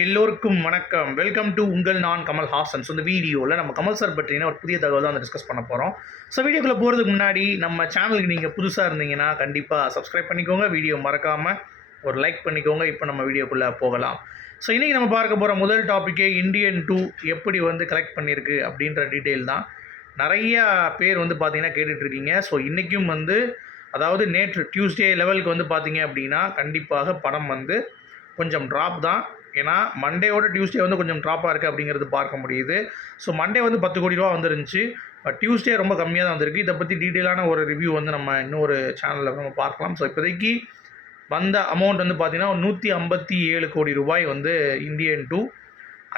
எல்லோருக்கும் வணக்கம். Welcome to உங்கள் நான் கமல் ஹாசன். ஸோ இந்த வீடியோவில் நம்ம கமல் சார் பற்றின ஒரு புதிய தகவல் தான் டிஸ்கஸ் பண்ண போகிறோம் ஸோ வீடியோக்குள்ளே போகிறதுக்கு முன்னாடி நம்ம சேனலுக்கு நீங்கள் புதுசாக இருந்தீங்கன்னா கண்டிப்பாக சப்ஸ்கிரைப் பண்ணிக்கோங்க. வீடியோ மறக்காமல் ஒரு லைக் பண்ணிக்கோங்க. இப்போ நம்ம வீடியோக்குள்ளே போகலாம். ஸோ இன்றைக்கி நம்ம பார்க்க போகிற முதல் டாப்பிக்கே இந்தியன் டூ எப்படி வந்து கலெக்ட் பண்ணியிருக்கு அப்படின்ற டீட்டெயில் தான். நிறையா பேர் வந்து பார்த்தீங்கன்னா கேட்டுட்ருக்கீங்க ஸோ இன்றைக்கும் வந்து அதாவது நேற்று டியூஸ்டே லெவலுக்கு வந்து பார்த்தீங்க அப்படின்னா கண்டிப்பாக படம் வந்து கொஞ்சம் ட்ராப் தான். ஏன்னா மண்டேவோட டியூஸ்டே வந்து கொஞ்சம் ட்ராப்பாக இருக்குது அப்படிங்கிறது பார்க்க முடியுது. ஸோ மண்டே வந்து பத்து கோடி ரூபா வந்துருந்துச்சு. பட் டியூஸ்டே ரொம்ப கம்மியாக தான் வந்திருக்கு. இதை பற்றி டீட்டெயிலான ஒரு ரிவ்யூ வந்து நம்ம இன்னொரு சேனலில் நம்ம பார்க்கலாம். ஸோ இப்போதைக்கு வந்த அமௌண்ட் வந்து பார்த்திங்கன்னா நூற்றி ஐம்பத்தி ஏழு கோடி ரூபாய் வந்து இந்தியன் டூ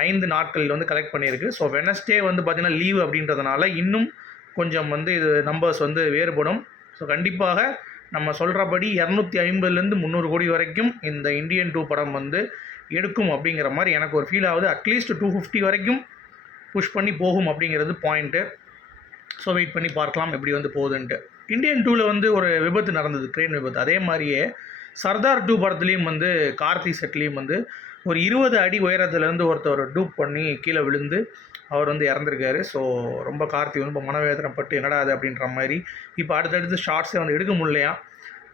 ஐந்து நாட்களில் வந்து கலெக்ட் பண்ணியிருக்கு. ஸோ வெனஸ்டே வந்து பார்த்திங்கன்னா லீவ் அப்படின்றதுனால இன்னும் கொஞ்சம் வந்து இது நம்பர்ஸ் வந்து வேறுபடும். ஸோ கண்டிப்பாக நம்ம சொல்கிறபடி இரநூத்தி ஐம்பதுலேருந்து முந்நூறு கோடி வரைக்கும் இந்த இந்தியன் டூ படம் வந்து எடுக்கும் அப்படிங்கிற மாதிரி எனக்கு ஒரு ஃபீல் ஆகுது. அட்லீஸ்ட் டூ ஃபிஃப்டி வரைக்கும் புஷ் பண்ணி போகும் அப்படிங்கிறது பாயிண்ட்டு ஸோ வெயிட் பண்ணி பார்க்கலாம் எப்படி வந்து போகுதுன்ட்டு. இந்தியன் டூவில் வந்து ஒரு விபத்து நடந்தது க்ரெயின் விபத்து. அதே மாதிரியே சர்தார் டூ படத்துலேயும் வந்து கார்த்தி செட்லேயும் வந்து ஒரு இருபது அடி உயரத்துலேருந்து ஒருத்தர் டூப் பண்ணி கீழே விழுந்து அவர் வந்து இறந்துருக்காரு. ஸோ ரொம்ப கார்த்தி ரொம்ப மனவேதனைப்பட்டு என்னடா அது அப்படின்ற மாதிரி இப்போ அடுத்தடுத்து ஷார்ட்ஸே வந்து எடுக்க முடியலையா?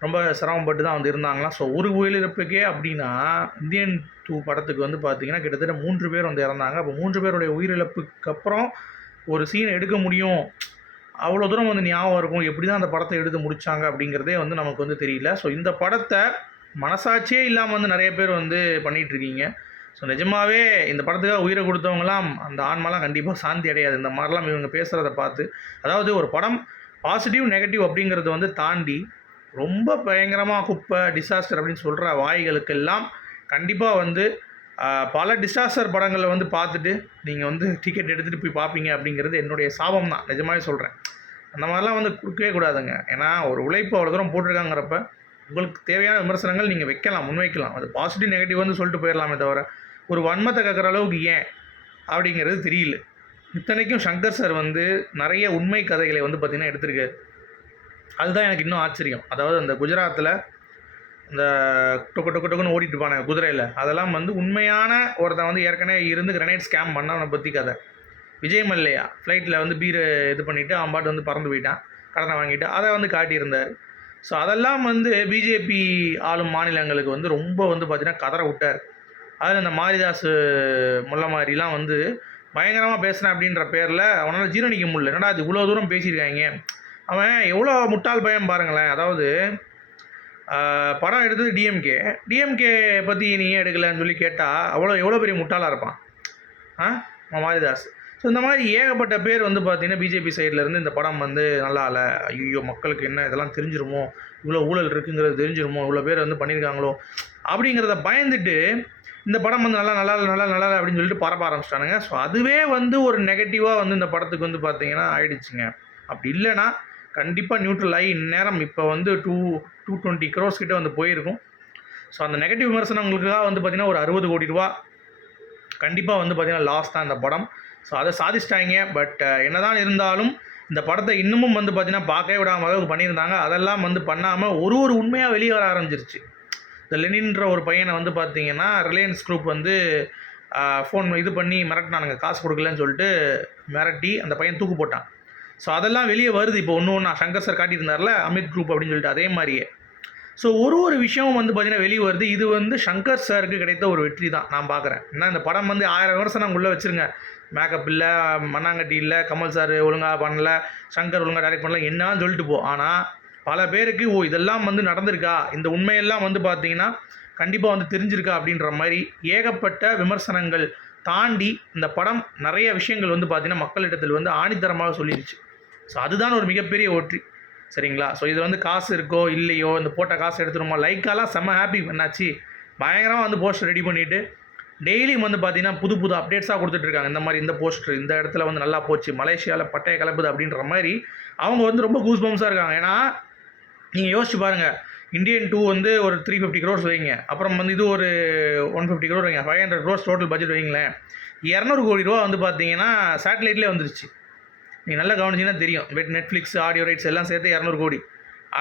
ரொம்ப சிரமப்பட்டு தான் வந்து இருந்தாங்களாம் ஸோ ஒரு உயிரிழப்புக்கே அப்படின்னா இந்தியன் டூ படத்துக்கு வந்து பார்த்திங்கன்னா கிட்டத்தட்ட மூன்று பேர் வந்து இறந்தாங்க. அப்போ மூன்று பேருடைய உயிரிழப்புக்கு அப்புறம் ஒரு சீன் எடுக்க முடியும்? அவ்வளோ தூரம் வந்து ஞாபகம் இருக்கும். எப்படி தான் அந்த படத்தை எடுத்து முடித்தாங்க அப்படிங்கிறதே வந்து நமக்கு வந்து தெரியல. ஸோ இந்த படத்தை மனசாட்சியே இல்லாமல் வந்து நிறைய பேர் வந்து பண்ணிகிட்ருக்கீங்க ஸோ நிஜமாகவே இந்த படத்துக்காக உயிரை கொடுத்தவங்களாம் அந்த ஆன்மாலாம் கண்டிப்பாக சாந்தி அடையாது. இந்த மாதிரிலாம் இவங்க பேசுகிறத பார்த்து அதாவது ஒரு படம் பாசிட்டிவ் நெகட்டிவ் அப்படிங்கிறத வந்து தாண்டி ரொம்ப பயங்கரமாக குப்பை டிசாஸ்டர் அப்படின்னு சொல்கிற வாய்களுக்கெல்லாம் கண்டிப்பாக வந்து பல டிசாஸ்டர் படங்களை வந்து பார்த்துட்டு நீங்கள் வந்து டிக்கெட் எடுத்துகிட்டு போய் பார்ப்பீங்க அப்படிங்கிறது என்னுடைய சாபம் தான். நிஜமாவே சொல்கிறேன் அந்த மாதிரிலாம் வந்து கொடுக்கவே கூடாதுங்க. ஏன்னா ஒரு உழைப்பு அவ்வளோ தூரம் போட்டிருக்காங்கிறப்ப உங்களுக்கு தேவையான விமர்சனங்கள் நீங்கள் வைக்கலாம் முன்வைக்கலாம். அது பாசிட்டிவ் நெகட்டிவ் வந்து சொல்லிட்டு போயிடலாமே தவிர ஒரு வன்மத்தை கக்கிற அளவுக்கு ஏன் அப்படிங்கிறது தெரியல. இத்தனைக்கும் சங்கர் சார் வந்து நிறைய உண்மை கதைகளை வந்து பார்த்திங்கன்னா எடுத்திருக்காரு. அதுதான் எனக்கு இன்னும் ஆச்சரியம். அதாவது அந்த குஜராத்தில் இந்த டொக்கு டொக்கு டொக்குன்னு ஓடிட்டு இருப்பானே குதிரையில். அதெல்லாம் வந்து உண்மையான ஒருத்தன் வந்து ஏற்கனவே இருந்து கிரனைட் ஸ்கேம் பண்ணவனை பற்றி கதை. விஜய் மல்லையா? ஃப்ளைட்டில் வந்து பீரை இது பண்ணிவிட்டு அவன் பாட்டு வந்து பறந்து போயிட்டான். கடனை வாங்கிட்டு அதை வந்து காட்டியிருந்தார். ஸோ அதெல்லாம் வந்து பிஜேபி ஆளும் மாநிலங்களுக்கு வந்து ரொம்ப வந்து பார்த்திங்கன்னா கதற விட்டார். அதில் இந்த மாரிதாஸ் முல்லை மாதிரிலாம் வந்து பயங்கரமாக பேசுனேன் அப்படின்ற பேரில் அவனால் ஜீரணிக்க முடியல. என்னடா அது இவ்வளோ தூரம் பேசியிருக்காங்க? அவன் எவ்வளோ முட்டாள் பயம் பாருங்களேன். அதாவது படம் எடுத்தது டிஎம்கே டிஎம்கே பற்றி நீ ஏன் எடுக்கலைன்னு சொல்லி கேட்டால் அவ்வளோ எவ்வளோ பெரிய முட்டாளாக இருப்பான்? ஆ? மாரிதாஸ் ஸோ இந்த மாதிரி ஏகப்பட்ட பேர் வந்து பார்த்தீங்கன்னா பிஜேபி சைட்லேருந்து இந்த படம் வந்து நல்லா இல்லை ஐயோ மக்களுக்கு என்ன இதெல்லாம் தெரிஞ்சிருமோ? இவ்வளோ ஊழல் இருக்குங்கிறது தெரிஞ்சிருமோ? இவ்வளோ பேர் வந்து பண்ணியிருக்காங்களோ அப்படிங்கிறத பயந்துட்டு இந்த படம் வந்து நல்லா நல்லா நல்லா நல்லா அப்படின்னு சொல்லிட்டு பரப்ப ஆரம்பிச்சிட்டானுங்க. ஸோ அதுவே வந்து ஒரு நெகட்டிவாக வந்து இந்த படத்துக்கு வந்து பார்த்தீங்கன்னா ஆயிடுச்சுங்க. அப்படி இல்லைன்னா கண்டிப்பாக நியூட்ரல் ஆகி இந்நேரம் இப்போ வந்து டூ டூ டுவெண்ட்டி க்ரோஸ் கிட்டே வந்து போயிருக்கும். ஸோ அந்த நெகட்டிவ் விமர்சனங்களுக்காக வந்து பார்த்திங்கன்னா ஒரு அறுபது கோடி ரூபா கண்டிப்பாக வந்து பார்த்திங்கன்னா லாஸ் தான் இந்த படம். ஸோ அதை சாதிச்சிட்டாங்க. பட் என்னதான் இருந்தாலும் இந்த படத்தை இன்னமும் வந்து பார்த்திங்கன்னா பார்க்கவே விடாம அளவுக்கு பண்ணியிருந்தாங்க. அதெல்லாம் வந்து பண்ணாமல் ஒரு ஒரு உண்மையாக வெளியே வர ஆரம்பிச்சிருச்சு. இந்த லெனின்ற ஒரு பையனை வந்து பார்த்தீங்கன்னா ரிலையன்ஸ் குரூப் வந்து ஃபோன் இது பண்ணி மிரட்டினானுங்க. காசு கொடுக்கலன்னு சொல்லிட்டு மிரட்டி அந்த பையன் தூக்கு போட்டான். ஸோ அதெல்லாம் வெளியே வருது. இப்போ ஒன்று ஒன்றா சங்கர் சார் காட்டியிருந்தார்ல அமித் குரூப் அப்படின்னு சொல்லிட்டு அதே மாதிரியே. ஸோ ஒரு ஒரு விஷயமும் வந்து பார்த்திங்கன்னா வெளியே வருது. இது வந்து சங்கர் சாருக்கு கிடைத்த ஒரு வெற்றி தான் நான் பார்க்குறேன் ஏன்னா இந்த படம் வந்து ஆயிரம் விமர்சனம் உள்ளே வச்சுருங்க. மேக்கப் இல்லை மண்ணாங்கட்டி இல்லை கமல் சார் ஒழுங்காக பண்ணல சங்கர் ஒழுங்காக டைரக்ட் பண்ணல என்னான்னு சொல்லிட்டு போ. ஆனால் பல பேருக்கு ஓ இதெல்லாம் வந்து நடந்திருக்கா? இந்த உண்மையெல்லாம் வந்து பார்த்தீங்கன்னா கண்டிப்பாக வந்து தெரிஞ்சிருக்கா அப்படின்ற மாதிரி ஏகப்பட்ட விமர்சனங்கள் தாண்டி இந்த படம் நிறைய விஷயங்கள் வந்து பார்த்தீங்கன்னா மக்களிடத்தில் வந்து ஆணித்தரமாக சொல்லிடுச்சு ஸோ அதுதான் ஒரு மிகப்பெரிய வெற்றி. சரிங்களா? ஸோ இது வந்து காசு இருக்கோ இல்லையோ இந்த போட்ட காசு எடுத்துருமோ லைக்காலாம் செம்ம ஹாப்பி பண்ணாச்சு பயங்கரமாக வந்து போஸ்டர் ரெடி பண்ணிவிட்டு டெய்லியும் வந்து பார்த்தீங்கன்னா புது புது அப்டேட்ஸாக கொடுத்துட்ருக்காங்க இந்த மாதிரி இந்த போஸ்டர் இந்த இடத்துல வந்து நல்லா போச்சு மலேசியாவில் பட்டைய கலப்புது அப்படின்ற மாதிரி அவங்க வந்து ரொம்ப கூஸ் பம்ஸாக இருக்காங்க. ஏன்னா நீங்கள் யோசிச்சு பாருங்கள் இந்தியன் டூ வந்து ஒரு த்ரீ ஃபிஃப்டி க்ரோர்ஸ் வைங்க. அப்புறம் வந்து இது ஒரு ஒன் ஃபிஃப்டி க்ரோர் வைங்க. Five hundred crores total budget வைங்களேன். இரநூறு கோடி ரூபா வந்து பார்த்தீங்கன்னா சேட்டலைட்லேயே வந்துருச்சு. நீங்கள் நல்லா கவனிச்சிங்கன்னா தெரியும். வெட் நெட்ஃப்ளிக்ஸ் ஆடியோ ரைட்ஸ் எல்லாம் சேர்த்து இரநூறு கோடி.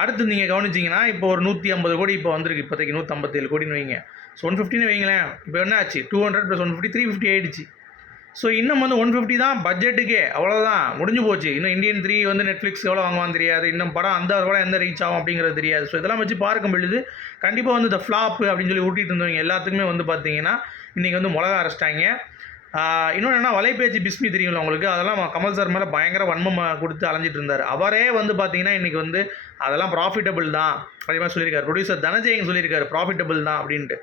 அடுத்து நீங்கள் கவனிச்சிங்கன்னா இப்போ ஒரு நூற்றி ஐம்பது கோடி இப்போ வந்திருக்கு. இப்போதைக்கு நூற்றம்பத்தேழு கோடின்னு வைங்க. ஸோ ஒன் ஃபிஃப்டின்னு வைங்களேன். இப்போ என்ன ஆச்சு? Two hundred plus one fifty three fifty ஆயிடுச்சு. ஸோ இன்னும் வந்து ஒன் ஃபிஃப்டி தான் பட்ஜெட்டுக்கே அவ்வளோதான் முடிஞ்சு போச்சு. இன்னும் இந்தியன் த்ரீ வந்து நெட்ஃப்ளிக்ஸ் எவ்வளோ வாங்குவான்னு தெரியாது. இன்னும் படம் அந்த படம் எந்த ரீச் ஆகும் அப்படிங்கிறது தெரியாது. ஸோ இதெல்லாம் வச்சு பார்க்கும் பொழுது கண்டிப்பாக வந்து இந்த ஃப்ளாப் அப்படின்னு சொல்லி ஊட்டிகிட்டு இருந்தவங்க எல்லாத்துக்குமே வந்து பார்த்தீங்கன்னா இன்றைக்கி வந்து மிளகா அரைச்சிட்டாங்க. இன்னொன்று என்ன வலைபேச்சு பிஸ்மி தெரியும்ல உங்களுக்கு? அதெல்லாம் கமல் சார் மேலே பயங்கர வன்மம் கொடுத்து அலைஞ்சிட்டு இருந்தார். அவரே வந்து பார்த்தீங்கன்னா இன்றைக்கி வந்து அதெல்லாம் ப்ராஃபிட்டபிள் தான். அதிகமாக சொல்லியிருக்காரு. ப்ரொடியூசர் தனஜெயங்க சொல்லியிருக்காரு ப்ராஃபிட்டபிள் தான் அப்படின்ட்டு.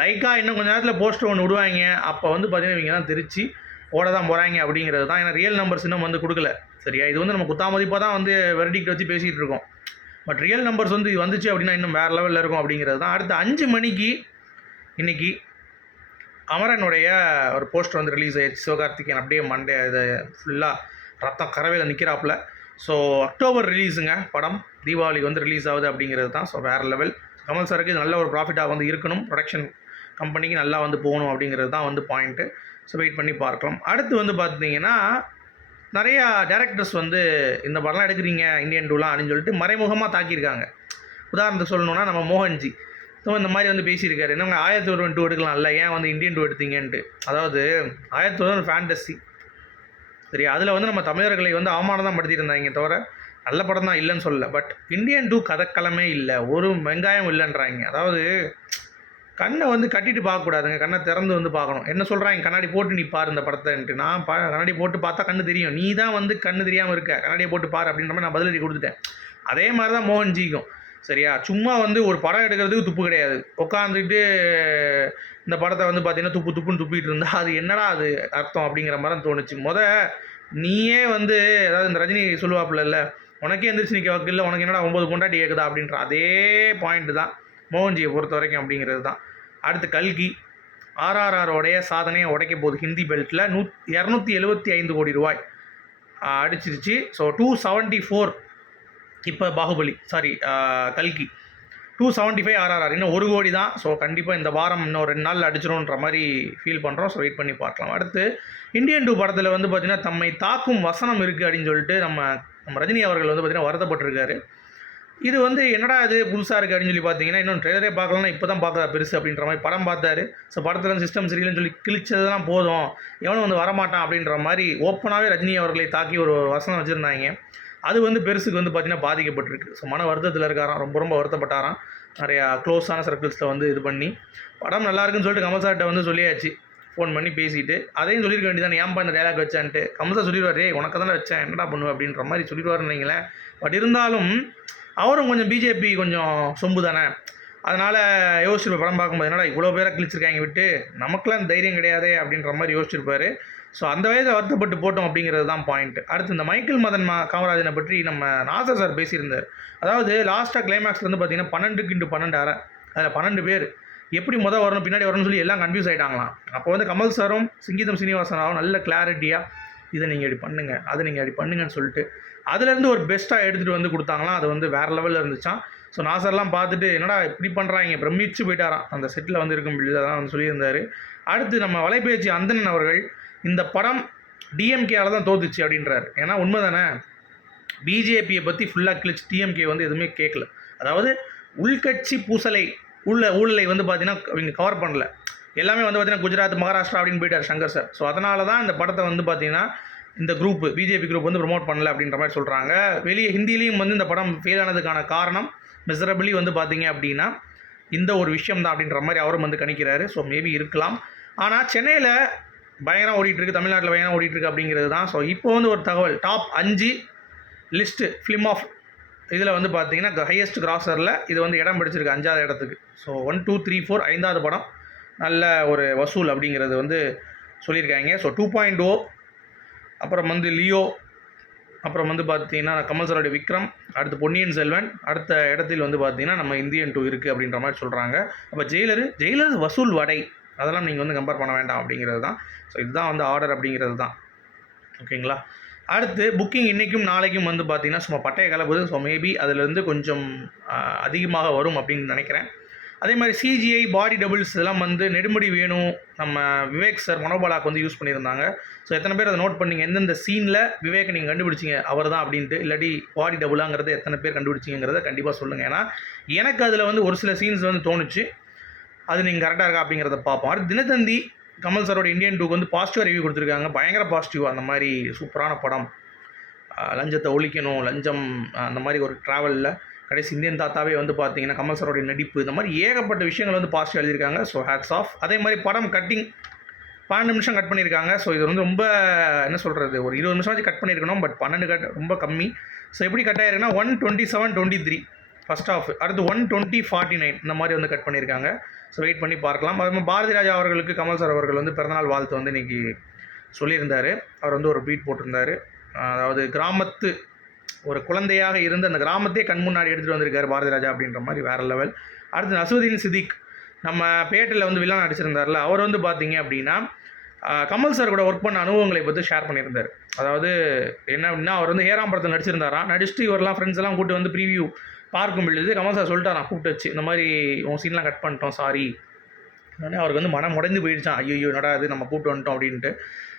லைக்கா இன்னும் கொஞ்சம் நேரத்தில் போஸ்டர் ஒன்று விடுவாங்க. அப்போ வந்து பார்த்தீங்கன்னா இவங்க தான் திருச்சி ஓட தான் போகிறாங்க அப்படிங்கிறது தான். ஏன்னா ரியல் நம்பர்ஸ் இன்னும் வந்து கொடுக்கல. சரியா? இது வந்து நம்ம குத்தாமதிப்பாக தான் வந்து வெர்டிக்ட் வச்சு பேசிகிட்டு இருக்கோம். பட் ரியல் நம்பர்ஸ் வந்து இது வந்துச்சு அப்படின்னா இன்னும் வேறு லெவலில் இருக்கும் அப்படிங்கிறது தான். அடுத்து அஞ்சு மணிக்கு இன்றைக்கி அமரனுடைய ஒரு போஸ்டர் வந்து ரிலீஸ் ஆயிடுச்சு. சிவகார்த்திகேயன் அப்படியே மண்டே இது ஃபுல்லாக ரத்தம் கரவையில் நிற்கிறாப்புல ஸோ அக்டோபர் ரிலீஸுங்க படம். தீபாவளி வந்து ரிலீஸ் ஆகுது அப்படிங்கிறது தான். ஸோ வேறு லெவல் கமல் சாருக்கு இது நல்ல ஒரு ப்ராஃபிட்டாக வந்து இருக்கணும். ப்ரொடக்ஷன் கம்பெனிக்கு நல்லா வந்து போகணும் அப்படிங்கிறது தான் வந்து பாயிண்ட்டு ஸோ வெயிட் பண்ணி பார்க்கலாம். அடுத்து வந்து பார்த்தீங்கன்னா நிறையா டேரக்டர்ஸ் வந்து இந்த படம்லாம் எடுக்கிறீங்க இந்தியன் டூலாம் அப்படின்னு சொல்லிட்டு மறைமுகமாக தாக்கியிருக்காங்க. உதாரணத்துக்கு சொல்லணுன்னா நம்ம மோகன்ஜி. ஸோ இந்த மாதிரி வந்து பேசியிருக்காரு. என்ன ஆயிரத்தி ஒருவன் டூ எடுக்கலாம்ல? ஏன் வந்து இந்தியன் டூ எடுத்தீங்கன்ட்டு. அதாவது ஆயிரத்தி ஒருவன் ஃபேண்டசி சரி அதில் வந்து நம்ம தமிழர்களை வந்து அவமானம் தான் படுத்திருந்தாங்க தவிர நல்ல படம் தான் இல்லைன்னு சொல்லல. பட் இந்தியன் டூ கதைக்களமே இல்லை. ஒரு வெங்காயம் இல்லைன்றாங்க. அதாவது கண்ணை வந்து கட்டிட்டு பார்க்கக்கூடாதுங்க. கண்ணை திறந்து வந்து பார்க்கணும். என்ன சொல்கிறாங்க கண்ணாடி போட்டு நீ பாரு இந்த படத்தைன்ட்டு. நான் பா கண்ணாடி போட்டு பார்த்தா கண்ணு தெரியும். நீ தான் வந்து கண்ணு தெரியாமல் இருக்க. கண்ணாடியை போட்டு பாரு அப்படின்ற மாதிரி நான் பதிலடி கொடுத்துட்டேன். அதே மாதிரி தான் மோகன்ஜிக்கும். சரியா? சும்மா வந்து ஒரு படம் எடுக்கிறதுக்கு துப்பு கிடையாது. உட்காந்துட்டு இந்த படத்தை வந்து பார்த்தீங்கன்னா துப்பு துப்புன்னு துப்பிட்டு இருந்தா அது என்னடா அது அர்த்தம் அப்படிங்கிற மாதிரி தோணுச்சு. முத நீயே வந்து அதாவது இந்த ரஜினி சொல்லுவாப்புல இல்லை உனக்கே எந்திரிச்சு நிற்க வக்கில்ல உனக்கு என்னடா ஒம்பது பொண்டாட்டி கேட்குதா அப்படின்ற அதே பாயிண்ட் தான் மோகன்ஜியை பொறுத்த வரைக்கும் அப்படிங்கிறது தான். அடுத்து கல்கி. ஆர்ஆர்ஆரோடைய சாதனையை உடைக்க போகுது ஹிந்தி பெல்ட்டில் நூ இரநூத்தி எழுபத்தி ஐந்து கோடி ரூபாய் அடிச்சிருச்சு. ஸோ டூ செவன்ட்டி ஃபோர் இப்போ பாகுபலி சாரி கல்கி. டூ செவன்ட்டி ஃபைவ் ஆர்ஆர்ஆர் இன்னும் ஒரு கோடி தான். ஸோ கண்டிப்பாக இந்த வாரம் இன்னும் ரெண்டு நாளில் அடிச்சிரும்ன்ற மாதிரி ஃபீல் பண்ணுறோம் ஸோ வெயிட் பண்ணி பார்க்கலாம். அடுத்து இந்தியன் டூ படத்தில் வந்து பார்த்திங்கன்னா தம்மை தாக்கும் வசனம் இருக்குது அப்படின்னு சொல்லிட்டு நம்ம நம்ம ரஜினி அவர்கள் வந்து பார்த்திங்கன்னா வருத்தப்பட்டிருக்காரு. இது வந்து என்னடா இது புதுசாக இருக்குது அப்படின்னு சொல்லி பார்த்தீங்கன்னா இன்னும் ட்ரெய்லரே பார்க்கலன்னா இப்போ தான் பார்க்குறா பெருசு அப்படின்ற மாதிரி படம் பார்த்தாரு. ஸோ படத்தில் சிஸ்டம் சரியில்லைன்னு சொல்லி கிழிச்சதெல்லாம் போதும். எவனும் வந்து வரமாட்டான் அப்படின்ற மாதிரி ஓப்பனாகவே ரஜினி அவர்களை தாக்கி ஒரு வசனம் வச்சுருந்தாங்க. அது வந்து பெருசுக்கு வந்து பார்த்தீங்கன்னா பாதிக்கப்பட்டிருக்கு. ஸோ மன வருத்தத்தில் இருக்காராம். ரொம்ப ரொம்ப வருத்தப்பட்டாராம். நிறையா க்ளோஸான சர்க்கிள்ஸில் வந்து இது பண்ணி. படம் நல்லா இருக்குன்னு சொல்லிட்டு கமல் சார்கிட்ட வந்து சொல்லியாச்சு. ஃபோன் பண்ணி பேசிட்டு. அதையும் சொல்லியிருக்க வேண்டியதானே ஏன்பா இந்த டைலாக் வச்சான்ட்டு? கமல் சார் சொல்லிடுவார் ஏ உனக்கு தானே வச்சேன். என்னடா பண்ணுவேன் அப்படின்ற மாதிரி சொல்லிடுவாருன்னு வைங்களேன். பட் இருந்தாலும் அவரும் கொஞ்சம் பிஜேபி கொஞ்சம் சொம்பு தானே அதனால் யோசிச்சிருப்பார் படம் பார்க்கும்போது என்னடா இவ்வளோ பேராக கிழிச்சிருக்காங்க விட்டு. நமக்குலாம் தைரியம் கிடையாதே அப்படின்ற மாதிரி யோசிச்சிருப்பார். ஸோ அந்த வயதை வருத்தப்பட்டு போட்டோம் அப்படிங்கிறது தான் பாயிண்ட் அடுத்து இந்த மைக்கேல் மதன் மா காமராஜனை பற்றி நம்ம நாசர் சார் பேசியிருந்தார். அதாவது லாஸ்ட்டாக கிளைமேக்ஸ் வந்து பார்த்தீங்கன்னா பன்னெண்டுக்கு இன்ட்டு பன்னெண்டு அரை. அதில் பன்னெண்டு பேர். எப்படி முதல் வரணும் பின்னாடி வரணும்னு சொல்லி எல்லாம் கன்ஃபியூஸ் ஆகிட்டாங்களாம் அப்போ வந்து கமல் சாரும் சிங்கீதம் சீனிவாசனாவும் நல்ல கிளாரிட்டியாக இதை நீங்கள் இப்படி பண்ணுங்கள் அதை நீங்கள் அப்படி பண்ணுங்கன்னு சொல்லிட்டு அதுலேருந்து ஒரு பெஸ்ட்டாக எடுத்துகிட்டு வந்து கொடுத்தாங்களாம். அது வந்து வேறு லெவலில் இருந்துச்சான் ஸோ நாசர்லாம் பார்த்துட்டு என்னடா இப்படி பண்ணுறாங்க பிரமிச்சு போயிட்டாராம். அந்த செட்டில் வந்து இருக்கும் பொழுது அதான் வந்து சொல்லியிருந்தார். அடுத்து நம்ம வலைபேச்சு அந்தன் அவர்கள் இந்த படம் டிஎம்கேயால் தான் தோத்துச்சு அப்படின்றார். ஏன்னா உண்மை தானே பிஜேபியை பற்றி ஃபுல்லாக கிழிச்சு டிஎம்கே வந்து எதுவுமே கேட்கல அதாவது உள்கட்சி பூசலை உள்ள ஊழலை வந்து பார்த்தீங்கன்னா இவங்க கவர் பண்ணல. எல்லாமே வந்து பார்த்தீங்கன்னா குஜராத் மகாராஷ்டிரா அப்படின்னு போயிட்டார் சங்கர் சார் ஸோ அதனால தான் இந்த படத்தை வந்து பார்த்தீங்கன்னா இந்த குரூப் பிஜேபி குரூப் வந்து ப்ரொமோட் பண்ணல அப்படின்ற மாதிரி சொல்கிறாங்க வெளியே ஹிந்திலையும் வந்து இந்த படம் ஃபெயில் ஆனதுக்கான காரணம் மிசரபிளி வந்து பார்த்தீங்க அப்படின்னா இந்த ஒரு விஷயம் தான் அப்படின்ற மாதிரி அவரும் வந்து கணிக்கிறாரு. ஸோ மேபி இருக்கலாம். ஆனால் சென்னையில் பயங்கரம் ஓடிட்டுருக்கு தமிழ்நாட்டில் பயங்கரம் ஓடிட்டுருக்கு அப்படிங்கிறது தான் ஸோ இப்போ வந்து ஒரு தகவல் டாப் அஞ்சு லிஸ்ட்டு ஃபிலிம் ஆஃப் இதில் வந்து பார்த்தீங்கன்னா ஹையஸ்ட் கிராசரில் இது வந்து இடம் பிடிச்சிருக்கு அஞ்சாவது இடத்துக்கு. So one two three four ஐந்தாவது படம். நல்ல ஒரு வசூல் அப்படிங்கிறது வந்து சொல்லியிருக்காங்க. ஸோ டூ பாயிண்ட் ஓ அப்புறம் வந்து லியோ அப்புறம் வந்து பார்த்தீங்கன்னா கமல் சாரோட விக்ரம் அடுத்து பொன்னியின் செல்வன் அடுத்த இடத்தில் வந்து பார்த்தீங்கன்னா நம்ம இந்தியன் டூ இருக்குது அப்படின்ற மாதிரி சொல்கிறாங்க அப்போ ஜெயிலரு ஜெயிலர் வசூல் வடை. அதெல்லாம் நீங்கள் வந்து கம்பேர் பண்ண வேண்டாம் அப்படிங்கிறது தான். ஸோ இதுதான் வந்து ஆர்டர் அப்படிங்கிறது தான். ஓகேங்களா அடுத்து புக்கிங் இன்றைக்கும் நாளைக்கும் வந்து பார்த்திங்கன்னா சும்மா பட்டைய கலப்புது ஸோ மேபி அதுலேருந்து கொஞ்சம் அதிகமாக வரும் அப்படின்னு நினைக்கிறேன். அதே மாதிரி சிஜிஐ பாடி டபுள்ஸ் இதெல்லாம் வந்து நெடுமுடி வேணும் நம்ம விவேக் சார் மனோபாலாக்கு வந்து யூஸ் பண்ணியிருந்தாங்க. ஸோ எத்தனை பேர் அதை நோட் பண்ணீங்க? எந்தெந்த சீனில் விவேக் நீங்கள் கண்டுபிடிச்சிங்க? அவர் தான் அப்படின்ட்டு இல்லாட்டி பாடி டபுளாங்கிறத எத்தனை பேர் கண்டுபிடிச்சிங்கிறத கண்டிப்பாக சொல்லுங்கள் ஏன்னா எனக்கு அதில் வந்து ஒரு சில சீன்ஸ் வந்து தோணுச்சு. அது நீங்கள் கரெக்டாக இருக்கா அப்படிங்கிறத பார்ப்போம். அடுத்து தினத்தந்தி கமல் சாரோட இந்தியன் டூக்கு வந்து பாசிட்டிவாக ரிவ்யூ கொடுத்துருக்காங்க. பயங்கர பாசிட்டிவ் அந்த மாதிரி சூப்பரான படம். லஞ்சத்தை ஒழிக்கணும் லஞ்சம் அந்த மாதிரி ஒரு ட்ராவலில் கடைசி இந்தியன் தாத்தாவே வந்து பார்த்தீங்கன்னா கமல் சாரோடைய நடிப்பு இந்த மாதிரி ஏகப்பட்ட விஷயங்கள் வந்து பாசிட்டிவ் எழுதியிருக்காங்க. ஸோ ஹேட்ஸ் ஆஃப் அதே மாதிரி படம் கட்டிங் பன்னெண்டு நிமிஷம் கட் பண்ணியிருக்காங்க. ஸோ இது வந்து ரொம்ப என்ன சொல்கிறது ஒரு இருபது நிமிஷம் வச்சு கட் பண்ணியிருக்கணும். பட் பன்னெண்டு கட் ரொம்ப கம்மி. ஸோ எப்படி கட் ஆயிருக்குன்னா one twenty seven twenty three first half அடுத்து ஒன் டுவெண்ட்டி ஃபார்ட்டி நைன் இந்த மாதிரி வந்து கட் பண்ணியிருக்காங்க. ஸோ வெயிட் பண்ணி பார்க்கலாம். அது மாதிரி பாரதி ராஜா அவர்களுக்கு கமல் சார் அவர்கள் வந்து பிறந்தநாள் வாழ்த்து வந்து இன்னைக்கு சொல்லியிருந்தார். அவர் வந்து ஒரு பீட் போட்டிருந்தார். அதாவது கிராமத்து ஒரு குழந்தையாக இருந்து அந்த கிராமத்தையே கண் முன்னாடி எடுத்துகிட்டு வந்திருக்காரு பாரதி ராஜா அப்படின்ற மாதிரி வேறு லெவல் அடுத்து நசுதீன் சிதிக் நம்ம பேட்டில் வந்து வில்லன் நடிச்சிருந்தார்ல அவர் வந்து பார்த்தீங்க அப்படின்னா கமல் சார் கூட ஒர்க் பண்ண அனுபவங்களை பற்றி ஷேர் பண்ணியிருந்தார். அதாவது என்ன அப்படின்னா அவர் வந்து ஏராம்பரத்தில் நடிச்சிருந்தாராம் நடிச்சுட்டு இவரெல்லாம் ஃப்ரெண்ட்ஸ் எல்லாம் கூப்பிட்டு வந்து ப்ரீவியூ பார்க்கும் பொழுது கமல் சார் சொல்லிட்டாராம் கூப்பிட்டு வச்சு இந்த மாதிரி உன் சீன்லாம் கட் பண்ணிட்டோம் சாரி உடனே அவருக்கு வந்து மனம் உடைந்து போயிடுச்சான் ஐயோ என்னடா நம்ம கூப்பிட்டு வந்துட்டோம் அப்படின்ட்டு.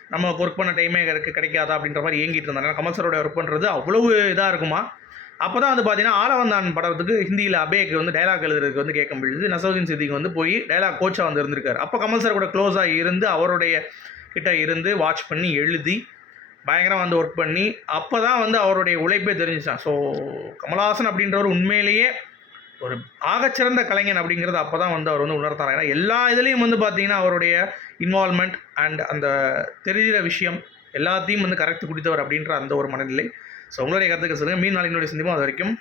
நம்ம ஒர்க் பண்ண டைமே கிடைக்க கிடைக்காதா அப்படின்ற மாதிரி ஏங்கிட்டு இருந்தாங்க. கமல் ஒர்க் பண்ணுறது அவ்வளவு இதாக இருக்குமா? அப்போ தான் வந்து பார்த்தீங்கன்னா ஆலவந்தான் படத்துக்கு ஹிந்தியில் அபேக்கு வந்து டைலாக் எழுதுறதுக்கு வந்து கேட்க முடியுது நசோதீன் சித்திக்கு வந்து போய் டைலாக் கோச்சாக வந்து இருந்திருக்காரு. அப்போ கமல் சார் கூட க்ளோஸாக இருந்து அவருடைய கிட்ட இருந்து வாட்ச் பண்ணி எழுதி பயங்கரமாக வந்து ஒர்க் பண்ணி அப்போ தான் வந்து அவருடைய உழைப்பே தெரிஞ்சிச்சான் ஸோ கமல்ஹாசன் அப்படின்றவர் உண்மையிலேயே ஒரு ஆகச்சிறந்த கலைஞன் அப்படிங்கிறது அப்போ தான் வந்து அவர் வந்து உணர்த்தார். ஏன்னா எல்லா இதுலேயும் வந்து பார்த்தீங்கன்னா அவருடைய இன்வால்மெண்ட் அண்ட் அந்த தெரிகிற விஷயம் எல்லாத்தையும் வந்து கரெக்ட் குடித்தவர் அப்படின்ற அந்த ஒரு மனநிலை. ஸோ உங்களுடைய கருத்துக்கள் சொல்லுங்கள் மீன் நாளினுடைய சந்திப்போம் அது வரைக்கும்.